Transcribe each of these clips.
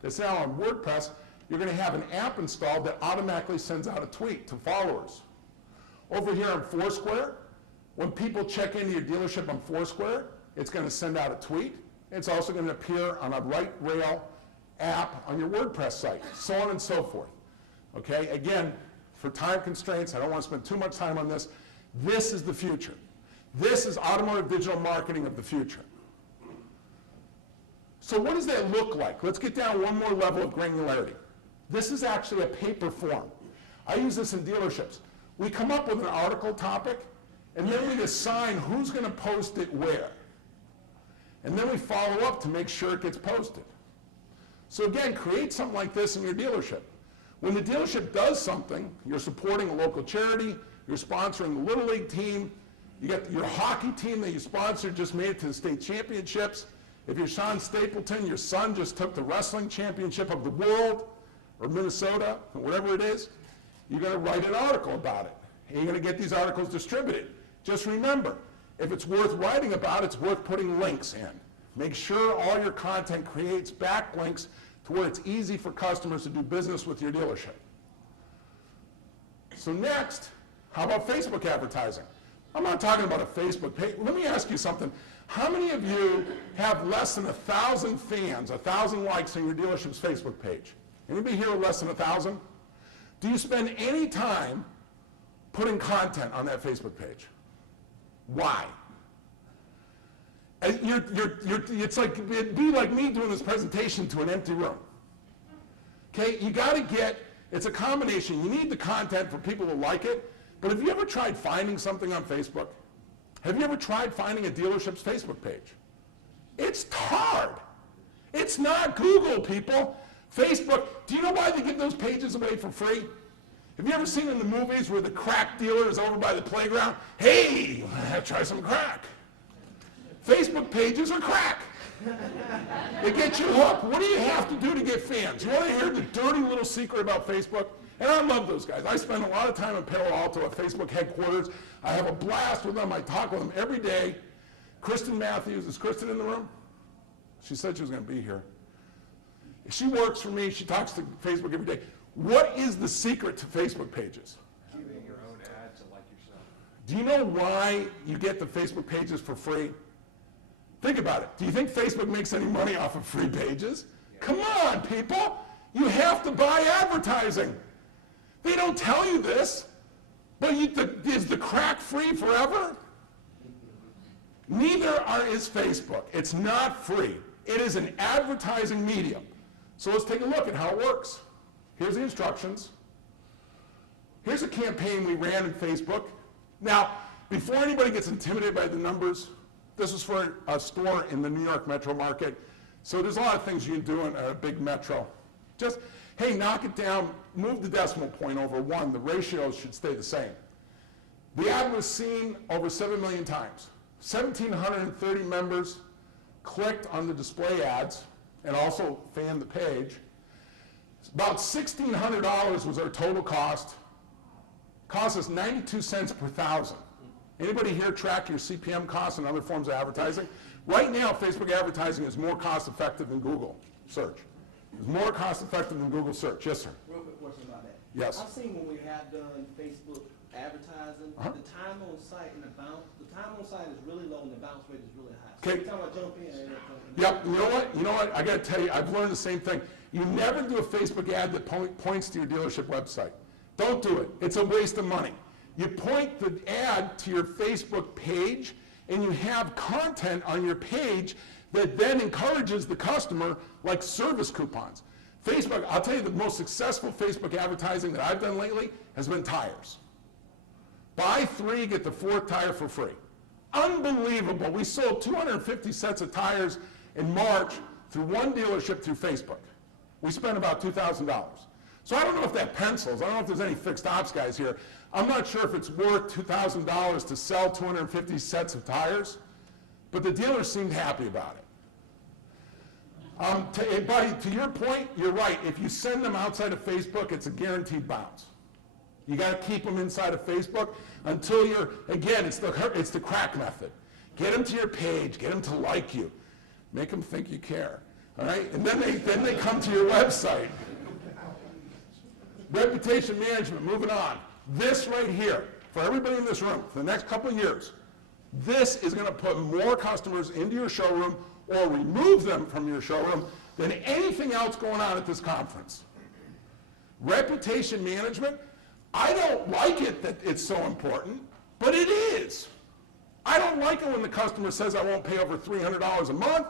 that's now on WordPress, you're going to have an app installed that automatically sends out a tweet to followers. Over here on Foursquare, when people check into your dealership on Foursquare, it's going to send out a tweet. It's also going to appear on a right rail app on your WordPress site, so on and so forth. Okay, again, for time constraints, I don't want to spend too much time on this. This is the future. This is automotive digital marketing of the future. So what does that look like? Let's get down one more level of granularity. This is actually a paper form. I use this in dealerships. We come up with an article topic, and then we decide who's going to post it where. And then we follow up to make sure it gets posted. So again, create something like this in your dealership. When the dealership does something, you're supporting a local charity, you're sponsoring the Little League team, you got your hockey team that you sponsored just made it to the state championships. If you're Sean Stapleton, your son just took the wrestling championship of the world, or Minnesota, or whatever it is, you're going to write an article about it. And you're going to get these articles distributed. Just remember, if it's worth writing about, it's worth putting links in. Make sure all your content creates backlinks to where it's easy for customers to do business with your dealership. So next, how about Facebook advertising? I'm not talking about a Facebook page. Let me ask you something. How many of you have less than 1,000 fans, 1,000 likes on your dealership's Facebook page? Anybody here with less than 1,000? Do you spend any time putting content on that Facebook page? Why? It's like, it'd be like me doing this presentation to an empty room. Okay, you got to get, it's a combination. You need the content for people to like it, but have you ever tried finding something on Facebook? Have you ever tried finding a dealership's Facebook page? It's hard. It's not Google, people. Facebook, do you know why they give those pages away for free? Have you ever seen in the movies where the crack dealer is over by the playground? Hey, try some crack. Facebook pages are crack. They get you hooked. What do you have to do to get fans? You want to hear the dirty little secret about Facebook? And I love those guys. I spend a lot of time in Palo Alto at Facebook headquarters. I have a blast with them. I talk with them every day. Kristen Matthews, is Kristen in the room? She said she was going to be here. She works for me. She talks to Facebook every day. What is the secret to Facebook pages? Giving your own ads like yourself. Do you know why you get the Facebook pages for free? Think about it. Do you think Facebook makes any money off of free pages? Yeah. Come on, people. You have to buy advertising. They don't tell you this, but is the crack free forever? Neither is Facebook. It's not free. It is an advertising medium. So let's take a look at how it works. Here's the instructions. Here's a campaign we ran in Facebook. Now, before anybody gets intimidated by the numbers, this is for a store in the New York metro market. So there's a lot of things you can do in a big metro. Just, hey, knock it down, move the decimal point over 1. The ratios should stay the same. The ad was seen over 7 million times. 1,730 members clicked on the display ads and also fanned the page. About $1,600 was our total cost. Cost us 92 cents per thousand. Anybody here track your CPM costs and other forms of advertising? Right now, Facebook advertising is more cost effective than Google search. It's more cost effective than Google search. Yes, sir. Real quick question about that. Yes. I've seen when we have done Facebook advertising, the time on site and the time on site is really low and the bounce rate is really high. So Okay. every time I jump in, I end up jumping in. Yep. You know what? I got to tell you, I've learned the same thing. You never do a Facebook ad that points to your dealership website. Don't do it. It's a waste of money. You point the ad to your Facebook page, and you have content on your page that then encourages the customer, like service coupons. Facebook, I'll tell you, the most successful Facebook advertising that I've done lately has been tires. Buy 3, get the 4th tire for free. Unbelievable. We sold 250 sets of tires in March through one dealership through Facebook. We spent about $2,000. So I don't know if that pencils. I don't know if there's any fixed ops guys here. I'm not sure if it's worth $2,000 to sell 250 sets of tires, but the dealers seemed happy about it. To your point, you're right. If you send them outside of Facebook, it's a guaranteed bounce. You got to keep them inside of Facebook until you're, again, it's the crack method. Get them to your page, get them to like you, make them think you care. All right? And then they come to your website. Reputation management, moving on. This right here, for everybody in this room, for the next couple of years, this is going to put more customers into your showroom or remove them from your showroom than anything else going on at this conference. Reputation management, I don't like it that it's so important, but it is. I don't like it when the customer says I won't pay over $300 a month,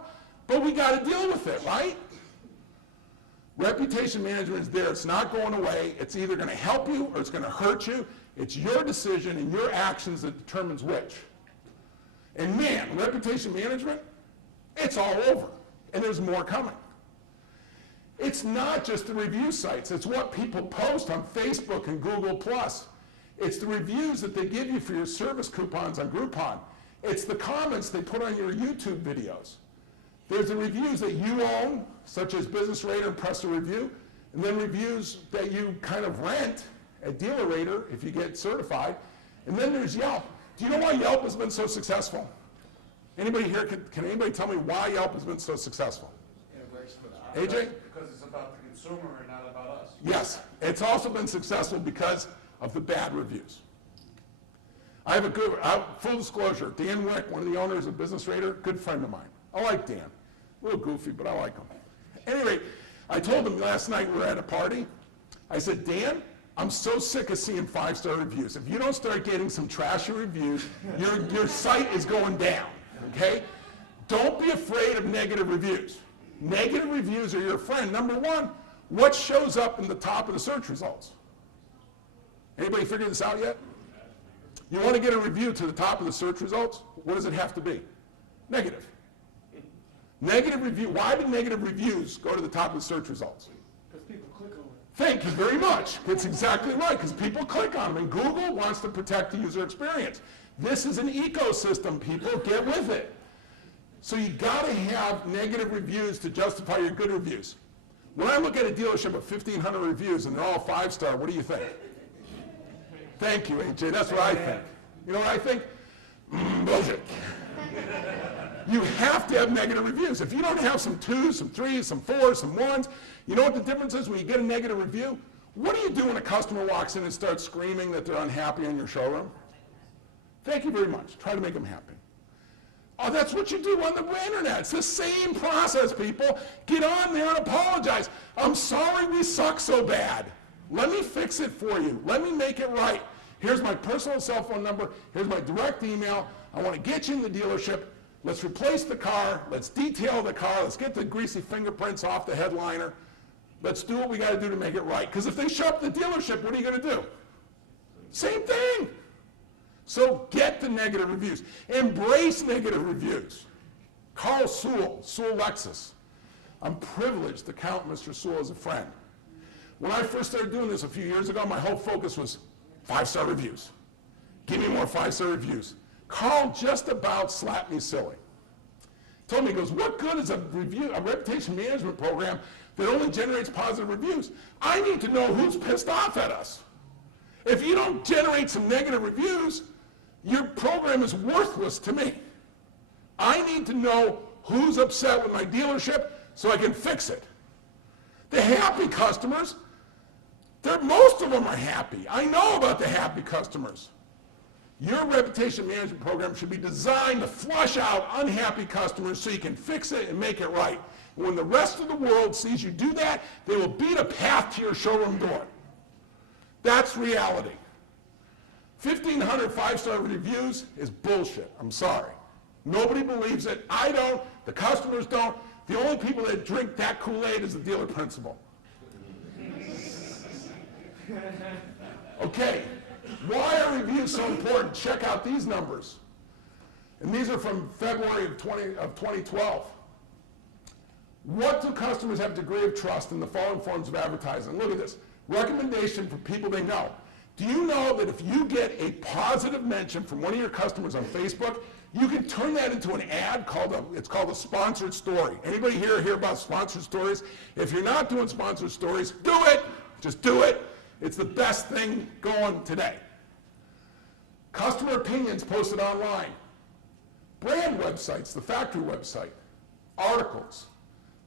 but we got to deal with it, right? Reputation management is there. It's not going away. It's either going to help you or it's going to hurt you. It's your decision and your actions that determines which. And man, reputation management, it's all over. And there's more coming. It's not just the review sites. It's what people post on Facebook and Google+. It's the reviews that they give you for your service coupons on Groupon. It's the comments they put on your YouTube videos. There's the reviews that you own, such as Business Radar and Press a Review, and then reviews that you kind of rent at Dealer Radar if you get certified. And then there's Yelp. Do you know why Yelp has been so successful? Anybody here, can anybody tell me why Yelp has been so successful? AJ? Because it's about the consumer and not about us. Yes, it's also been successful because of the bad reviews. I have a good, full disclosure, Dan Wick, one of the owners of Business Radar, good friend of mine. I like Dan. A little goofy, but I like him. Anyway, I told him last night we were at a party. I said, Dan, I'm so sick of seeing 5-star reviews. If you don't start getting some trashy reviews, your site is going down, okay? Don't be afraid of negative reviews. Negative reviews are your friend. Number one, what shows up in the top of the search results? Anybody figured this out yet? You want to get a review to the top of the search results? What does it have to be? Negative. Negative review. Why do negative reviews go to the top of the search results? Because people click on it. Thank you very much. That's exactly right, because people click on them, and Google wants to protect the user experience. This is an ecosystem, people. Get with it. So you got to have negative reviews to justify your good reviews. When I look at a dealership of 1,500 reviews and they're all 5-star, what do you think? Thank you, AJ. That's what I think. You know what I think? Bullshit. You have to have negative reviews. If you don't have some 2s, some 3s, some 4s, some 1s, you know what the difference is when you get a negative review? What do you do when a customer walks in and starts screaming that they're unhappy in your showroom? Thank you very much. Try to make them happy. Oh, that's what you do on the internet. It's the same process, people. Get on there and apologize. I'm sorry we suck so bad. Let me fix it for you. Let me make it right. Here's my personal cell phone number. Here's my direct email. I want to get you in the dealership. Let's replace the car. Let's detail the car. Let's get the greasy fingerprints off the headliner. Let's do what we got to do to make it right. Because if they show up at the dealership, what are you going to do? Same thing. So get the negative reviews. Embrace negative reviews. Carl Sewell, Sewell Lexus. I'm privileged to count Mr. Sewell as a friend. When I first started doing this a few years ago, my whole focus was 5-star reviews. Give me more 5-star reviews. Carl just about slapped me silly. Told me, he goes, what good is a reputation management program that only generates positive reviews? I need to know who's pissed off at us. If you don't generate some negative reviews, your program is worthless to me. I need to know who's upset with my dealership so I can fix it. The happy customers, most of them are happy. I know about the happy customers. Your reputation management program should be designed to flush out unhappy customers so you can fix it and make it right. When the rest of the world sees you do that, they will beat a path to your showroom door. That's reality. 1,500 5-star reviews is bullshit. I'm sorry. Nobody believes it. I don't. The customers don't. The only people that drink that Kool-Aid is the dealer principal. Okay. Why are reviews so important? Check out these numbers. And these are from February of 2012. What do customers have degree of trust in the following forms of advertising? Look at this. Recommendation for people they know. Do you know that if you get a positive mention from one of your customers on Facebook, you can turn that into an ad it's called a sponsored story. Anybody here hear about sponsored stories? If you're not doing sponsored stories, do it. Just do it. It's the best thing going today. Customer opinions posted online. Brand websites, the factory website. Articles.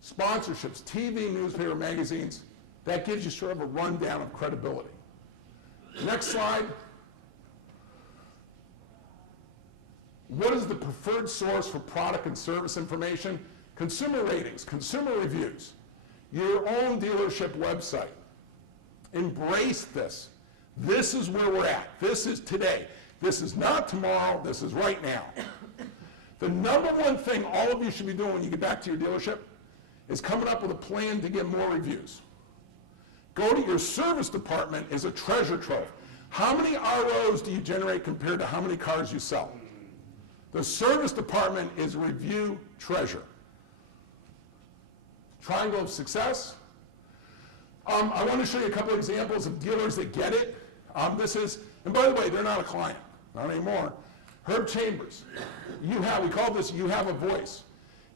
sponsorships, TV, newspaper, magazines. That gives you sort of a rundown of credibility. Next slide. What is the preferred source for product and service information? Consumer ratings, consumer reviews, your own dealership website. Embrace this. This is where we're at. This is today. This is not tomorrow. This is right now. The number one thing all of you should be doing when you get back to your dealership is coming up with a plan to get more reviews. Go to your service department is a treasure trove. How many ROs do you generate compared to how many cars you sell? The service department is review treasure. Triangle of success. I want to show you a couple examples of dealers that get it. This is, and by the way, they're not a client, not anymore. Herb Chambers. We call this You Have a Voice.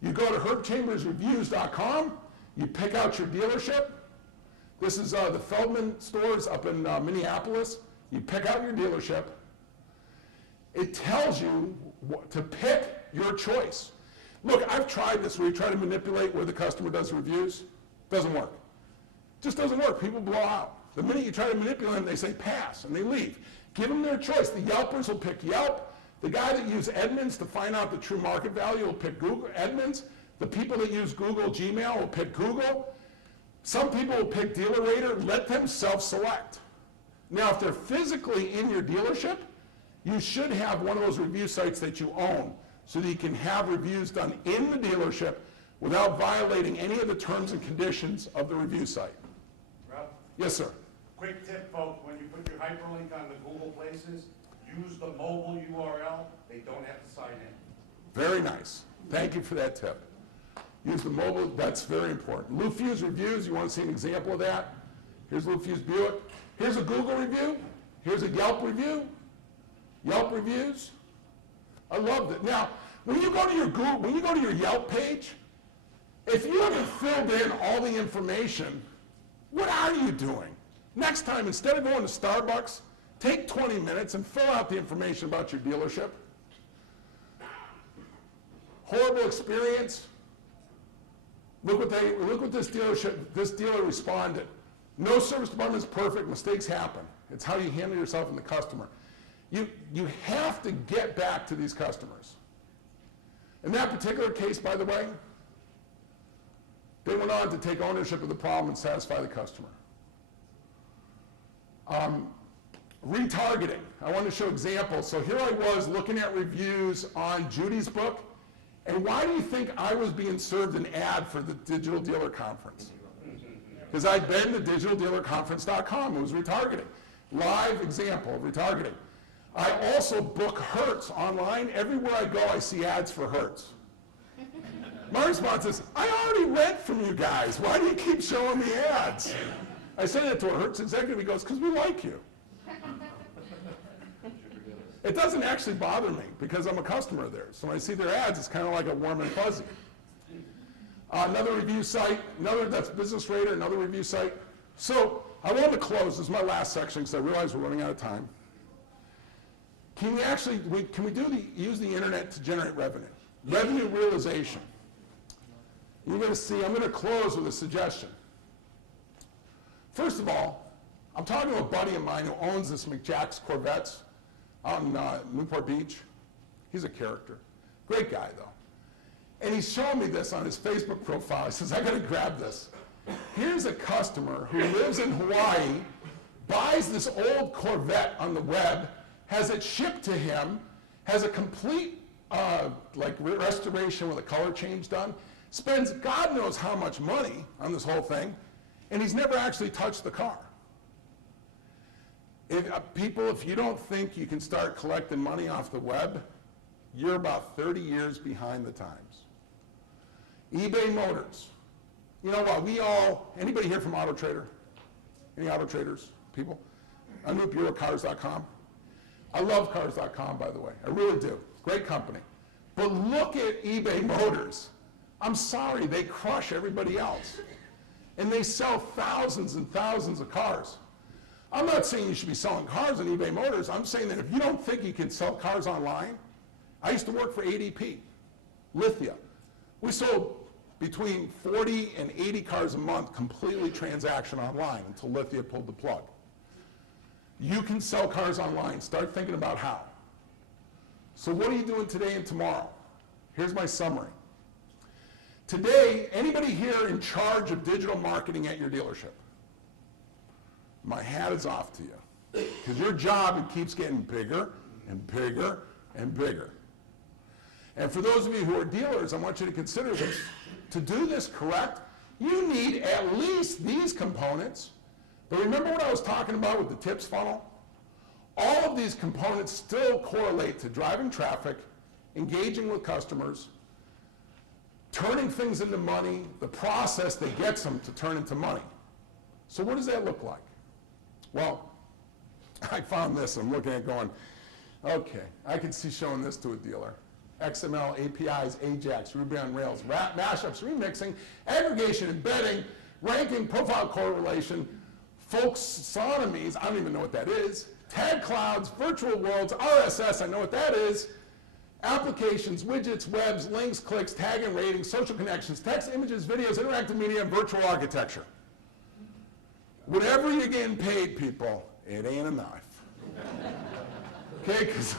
You go to herbchambersreviews.com, you pick out your dealership. This is the Feldman stores up in Minneapolis. You pick out your dealership. It tells you to pick your choice. Look, I've tried this where you try to manipulate where the customer does reviews. Doesn't work. Just doesn't work. People blow out. The minute you try to manipulate them, they say pass, and they leave. Give them their choice. The Yelpers will pick Yelp. The guy that uses Edmunds to find out the true market value will pick Google Edmunds. The people that use Google Gmail will pick Google. Some people will pick DealerRater. Let them self-select. Now, if they're physically in your dealership, you should have one of those review sites that you own so that you can have reviews done in the dealership without violating any of the terms and conditions of the review site. Ralph, Yes, sir. quick tip, folks, when you put your hyperlink on the Google Places, use the mobile URL. They don't have to sign in. Very nice. Thank you for that tip. Use the mobile, that's very important. Lou Fuse reviews, you want to see an example of that? Here's Lou Fuse Buick. Here's a Google review. Here's a Yelp review. Yelp reviews. I loved it. Now, when you go to your Google, when you go to your Yelp page, if you haven't filled in all the information, what are you doing? Next time, instead of going to Starbucks, take 20 minutes and fill out the information about your dealership. Horrible experience. Look what this dealer responded. No service department is perfect. Mistakes happen. It's how you handle yourself and the customer. You have to get back to these customers. In that particular case, by the way, they went on to take ownership of the problem and satisfy the customer. Retargeting. I want to show examples. So here I was looking at reviews on Judy's book. And why do you think I was being served an ad for the Digital Dealer Conference? Because I'd been to digitaldealerconference.com. It was retargeting. Live example of retargeting. I also book Hertz online. Everywhere I go, I see ads for Hertz. My response is, I already rent from you guys. Why do you keep showing me ads? I said it to a Hertz executive. He goes, because we like you. It doesn't actually bother me because I'm a customer there. So when I see their ads, it's kind of like a warm and fuzzy. Another review site, that's Business Radar, another review site. So I want to close. This is my last section because I realize we're running out of time. Can we actually, use the internet to generate revenue? Revenue realization. You're going to see, I'm going to close with a suggestion. First of all, I'm talking to a buddy of mine who owns this McJack's Corvettes out in Newport Beach. He's a character. Great guy, though. And he's showing me this on his Facebook profile. He says, I got to grab this. Here's a customer who lives in Hawaii, buys this old Corvette on the web, has it shipped to him, has a complete restoration with a color change done, spends God knows how much money on this whole thing, and he's never actually touched the car. If you don't think you can start collecting money off the web, you're about 30 years behind the times. eBay Motors. You know what, anybody here from Auto Trader? Any Auto Traders, people? I'm with BureauCars.com. I love Cars.com, by the way. I really do. Great company. But look at eBay Motors. I'm sorry, they crush everybody else. And they sell thousands and thousands of cars. I'm not saying you should be selling cars on eBay Motors. I'm saying that if you don't think you can sell cars online, I used to work for ADP, Lithia. We sold between 40 and 80 cars a month completely transaction online until Lithia pulled the plug. You can sell cars online. Start thinking about how. So what are you doing today and tomorrow? Here's my summary. Today, anybody here in charge of digital marketing at your dealership? My hat is off to you. Because your job, it keeps getting bigger and bigger and bigger. And for those of you who are dealers, I want you to consider this. To do this correct, you need at least these components. But remember what I was talking about with the tips funnel? All of these components still correlate to driving traffic, engaging with customers, turning things into money, the process that gets them to turn into money. So what does that look like? Well, I found this, and I'm looking at it going, okay, I can see showing this to a dealer. XML, APIs, AJAX, Ruby on Rails, mashups, remixing, aggregation, embedding, ranking, profile correlation, folksonomies, I don't even know what that is, tag clouds, virtual worlds, RSS, I know what that is, applications, widgets, webs, links, clicks, tag and rating, social connections, text, images, videos, interactive media, and virtual architecture. Whatever you're getting paid, people, it ain't enough. Okay, because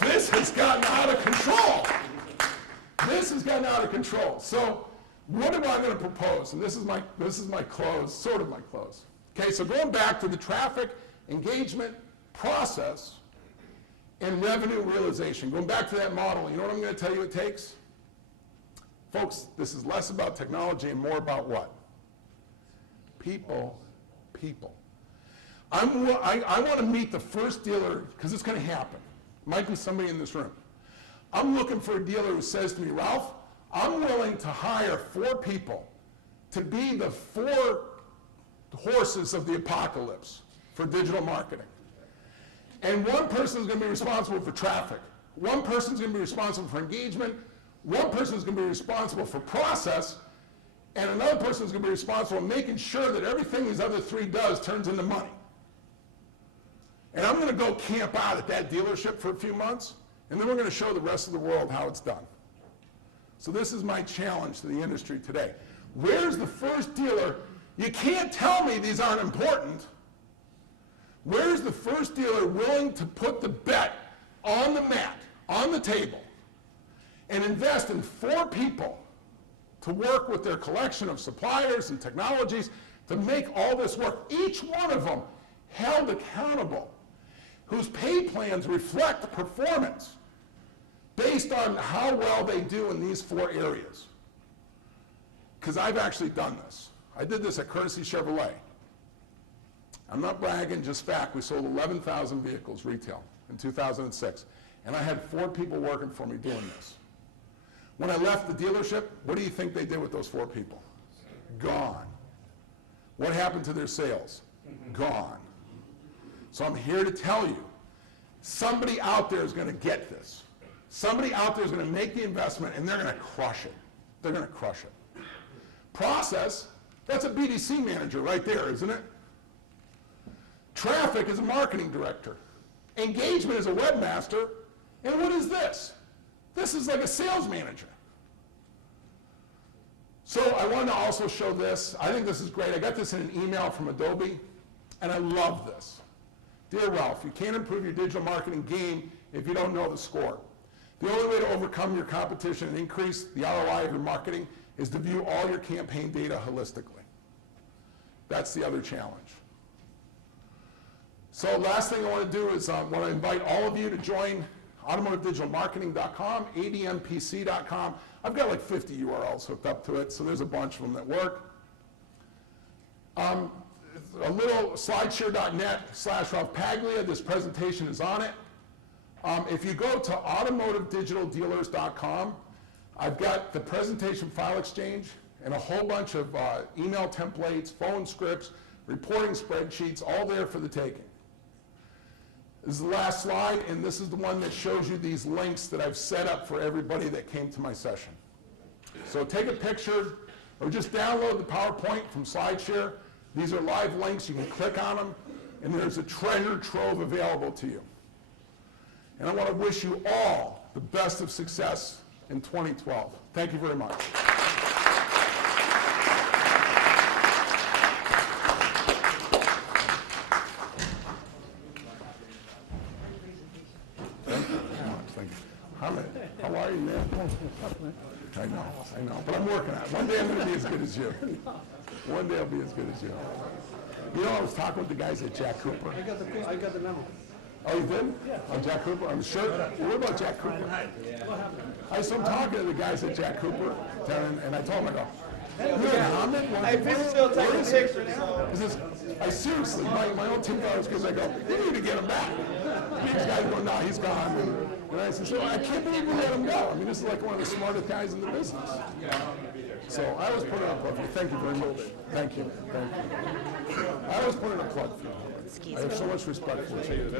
this has gotten out of control. This has gotten out of control. So what am I going to propose? And this is my close, sort of my close. Okay, so going back to the traffic engagement process and revenue realization, going back to that model, you know what I'm going to tell you it takes? Folks, this is less about technology and more about what? People. I want to meet the first dealer, because it's going to happen. Might be somebody in this room. I'm looking for a dealer who says to me, Ralph, I'm willing to hire 4 people to be the 4 horses of the apocalypse for digital marketing. And one person is going to be responsible for traffic. One person is going to be responsible for engagement. One person is going to be responsible for process. And another person is going to be responsible for making sure that everything these other 3 does turns into money. And I'm going to go camp out at that dealership for a few months, and then we're going to show the rest of the world how it's done. So this is my challenge to the industry today. Where's the first dealer? You can't tell me these aren't important. Where's the first dealer willing to put the bet on the mat, on the table, and invest in 4 people to work with their collection of suppliers and technologies to make all this work, each one of them held accountable, whose pay plans reflect performance based on how well they do in these 4 areas. Because I've actually done this. I did this at Courtesy Chevrolet. I'm not bragging, just fact. We sold 11,000 vehicles retail in 2006, and I had 4 people working for me doing this. When I left the dealership, what do you think they did with those 4 people? Gone. What happened to their sales? Gone. So I'm here to tell you, somebody out there is going to get this. Somebody out there is going to make the investment, and they're going to crush it. They're going to crush it. Process, that's a BDC manager right there, isn't it? Traffic is a marketing director. Engagement is a webmaster. And what is this? This is like a sales manager. So I wanted to also show this. I think this is great. I got this in an email from Adobe, and I love this. Dear Ralph, you can't improve your digital marketing game if you don't know the score. The only way to overcome your competition and increase the ROI of your marketing is to view all your campaign data holistically. That's the other challenge. So last thing I want to do is I want to invite all of you to join AutomotiveDigitalMarketing.com, ADMPC.com. I've got like 50 URLs hooked up to it, so there's a bunch of them that work. A little slideshare.net/Ralph Paglia. This presentation is on it. If you go to AutomotiveDigitalDealers.com, I've got the presentation file exchange and a whole bunch of email templates, phone scripts, reporting spreadsheets, all there for the taking. This is the last slide, and this is the one that shows you these links that I've set up for everybody that came to my session. So take a picture or just download the PowerPoint from SlideShare. These are live links. You can click on them, and there's a treasure trove available to you. And I want to wish you all the best of success in 2012. Thank you very much. Thank you very much. Thank you. Hamid, how are you, man? I know, but I'm working on it. One day I'm going to be as good as you. One day I'll be as good as you. You know, I was talking with the guys at Jack Cooper. I got the memo. Oh, you did? Yeah. On Jack Cooper? I'm sure. What about Jack Cooper? So I'm talking to the guys at Jack Cooper, and I told them, I go, you know, Hamid, Hey, still taking pictures. he says, I seriously, my own team guys, because I go, you need to get him back. These guys go, no, he's gone. And I said, so I can't believe we let him go. I mean, this is like one of the smartest guys in the business. So I always put in a plug for you. Thank you very much. Thank you. Thank you. I always put in a plug for you. I have so much respect for you.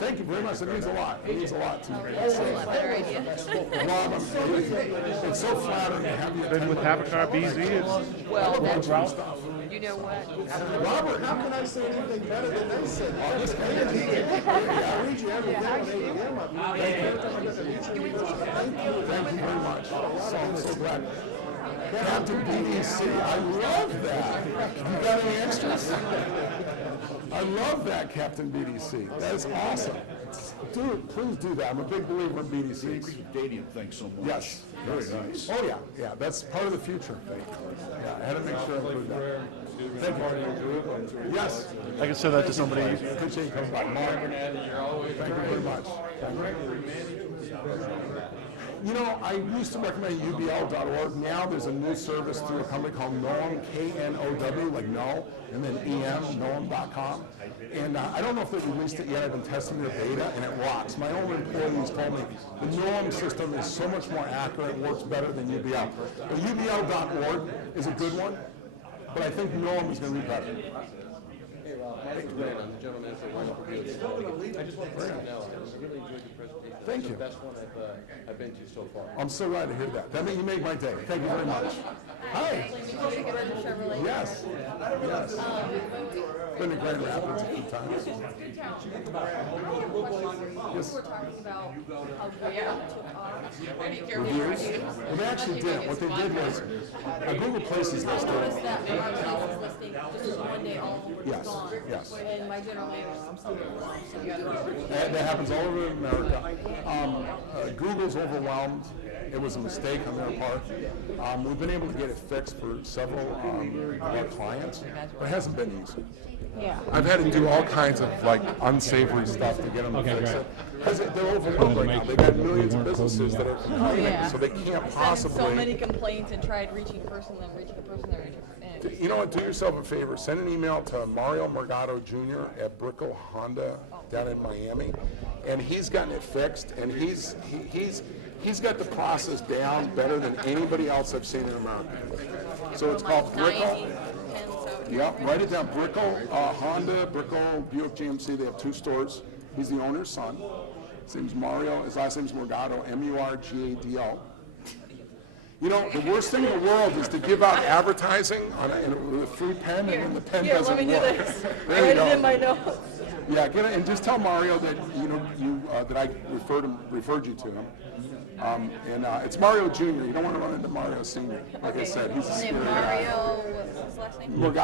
Thank you very much. It means a lot. It means a lot to me. Rob, it's so flattering to have you. Then with Habakkuk BZ, Well, Bunch of stuff. you know what? Robert, How can I say anything better than they said? oh, this guy, I read you every day on 8 a.m. thank you very much. So I'm so glad. Captain BDC, I love that. You got any extras? I love that, Captain BDC. That is awesome. Dude, please do that. I'm a big believer in BDCs. Stadium, thanks so much. Yes. Very nice. Oh, yeah. That's part of the future. Yeah, I had to make sure I include that. Thank you. Yes. I can say that to somebody. Appreciate you coming by. Mark, thank you very much. You know, I used to recommend ubl.org. Now there's a new service through a company called Known, K-N-O-W, like no, and then E-M, Known.com. And I don't know if they've released it yet. I've been testing their beta, and it rocks. My own employees told me the Known system is so much more accurate, works better than UBL. But ubl.org is a good one, but I think Known is going to be better. Hey, Rob, my name's Brandon. I'm the general manager of Automotive. I just want to let you know, I really enjoyed your presentation. Thank It's you. the best one I've been to so far. I'm so glad to hear that. That made you make my day. Thank you very much. Hi. Yes. Yes. Been to Grand Rapids a few times. Yes. We're talking about how Google took off. Reviews? Well, they actually did. What they did was, Google Places I listed. noticed that my places listing just one day all Yes, gone. yes. And my general manager, I'm still going. That happens all over America. Google's overwhelmed. It was a mistake on their part. We've been able to get it fixed for several of our clients, but it hasn't been easy. Yeah. I've had to do all kinds of like unsavory stuff to get them to fix it. Because they're overwhelmed right now. They've got millions of businesses that are complaining, Yeah. so they can't So possibly. many complaints and tried reaching a person, then reaching a person, then reaching a person. You know what? Do yourself a favor. Send an email to Mario Morgado Jr. at Brickell Honda down in Miami, and he's gotten it fixed. And he's got the process down better than anybody else I've seen in America. So it's called Brickell. Yep, write it down. Brickell Honda, Brickell Buick GMC. They have 2 stores. He's the owner's son. His name's Mario. His last name's Morgado, M-U-R-G-A-D-O. You know, the worst thing in the world is to give out advertising with a free pen, and then the pen Here, doesn't let me do work. this. There you Write go. it in my notes. Yeah, get it, and just tell Mario that that I referred you to him. It's Mario Jr. You don't want to run into Mario Sr. Like I said, he's a His scary name guy. Mario, what's his last name? Morgado.